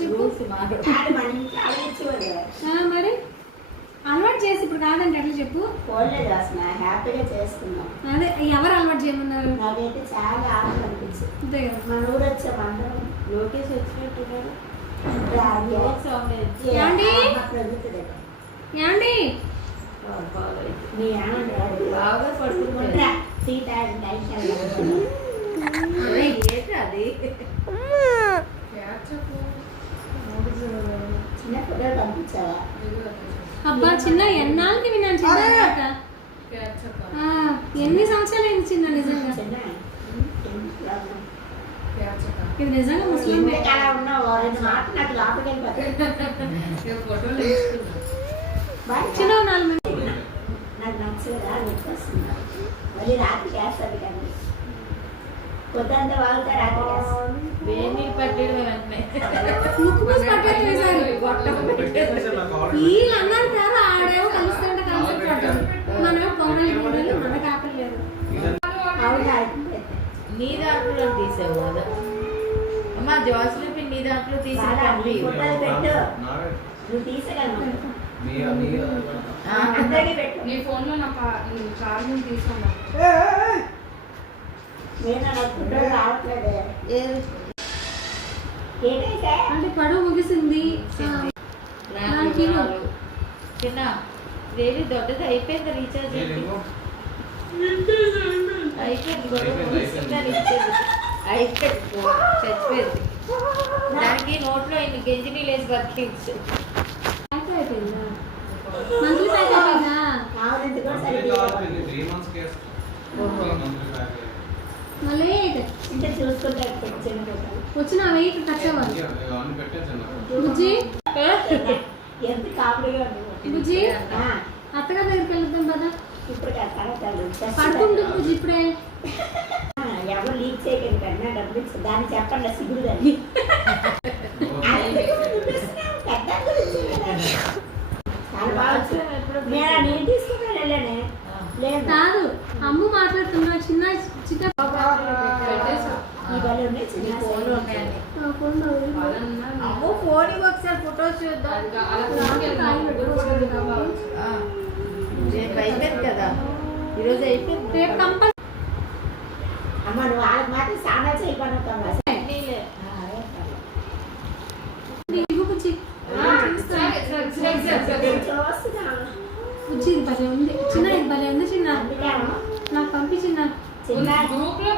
చెప్పు మరి అలవాటు చేసి ఇప్పుడు కాదండి అట్లా చెప్పు. హ్యాపీగా చేసుకున్నాం. అదే ఎవరు అలవాటు చేయమన్నారు? నాకైతే చాలా ఆనందం అనిపించింది. అంతే కదా. మన ఊరు వచ్చాం అందరం. లోకేష్ వచ్చినట్టున్నాడు. ఏమండి ఏమండి మీ ఆనంద బాగా పడుకుంటా సీత అది చిన్న పిల్లలు పంపించావా? అబ్బా చిన్న ఎన్నాళ్ళకి విన్నాను చిన్న మాట. ఎన్ని సంవత్సరాలు అయింది చిన్న నిజంగా. చిన్న ఇది నిజంగా ముస్లిం అలా ఉన్నావు. రెండు మాట నాకు లోపలికి వెళ్ళిపోతుంది. చిన్న 4 మంది నాకు నచ్చలేదా వస్తుంది. మళ్ళీ రాత్రి చేస్తుంది కానీ పొద్దంతా వాళ్ళతో రాత్రి చేస్తాను. వేణి పట్టేయడం వెంటనే ముక్కు పూసి పట్టేది వీళ్ళు అన్నారు కదా ఆడేమో కలుస్తుంటే కలిసి పట్టారు. మనమేమో పౌరాలు మనకు ఆకలి లేదు. అవునా నీ దాంట్లో తీసావు కదా అమ్మా. జోసులు నీ దాంట్లో తీసావు. ఫోటోలు పెట్టు. నువ్వు తీసగలను. అందరికీ పెట్టు. నీ ఫోన్లో నా చార్జింగ్ తీసుకున్నా. నేను నాకు ఫోటోలు రావట్లేదు. ఏంటంటే అంటే పడవ ముగిసింది. చిన్న రేడి దొడ్డది అయిపోయింది. రీఛార్జ్ చచ్చిపోయింది. దానికి నోట్లో ఇన్ని గెంజి నీళ్ళు వేసి బతికించు. అయిపోయిందా మంత్లీ ప్యాక్ అయిపోయిందా? మామూలు కూడా సరిగ్గా మళ్ళీ ఇంత చూసుకుంటే చిన్న ఫోటోలు వచ్చిన వెయిట్ టచ్ అవ్వాలి. బుజ్జి ఎంత కామెడీగా బుజ్జి అత్తగారి దగ్గరికి వెళ్తాం కదా. ఇప్పుడు పడుకుంటుంది బుజ్జి ఇప్పుడే. ఎవరు లీక్ చేయకండి కన్నా డబ్బులు ఇచ్చి దాన్ని చెప్పండి సిగ్గుడు దాన్ని. చాలా బాగా నేను నేను తీసుకున్నాను వెళ్ళానే లేదు కాదు అమ్మ మాట్లాడుతున్నా. చిన్న చిన్న ఈ బలి ఉన్నాయి చిన్న ఫోన్లు ఉన్నాయండి. అమ్మో ఫోన్కి ఒకసారి ఫోటోస్ చూద్దాం. రేపు అయిపోయింది కదా. ఈరోజు అయిపోయింది. రేపు కంపల్సరీ అమ్మ నువ్వు వాళ్ళకి మాత్రం సానా చేయబడుతావు. బుజ్జి బుజ్జి ఇది భలే ఉంది. చిన్న ఇది భలే ఉంది. చిన్న నాకు పంపించిన చిన్న గ్రూప్ లో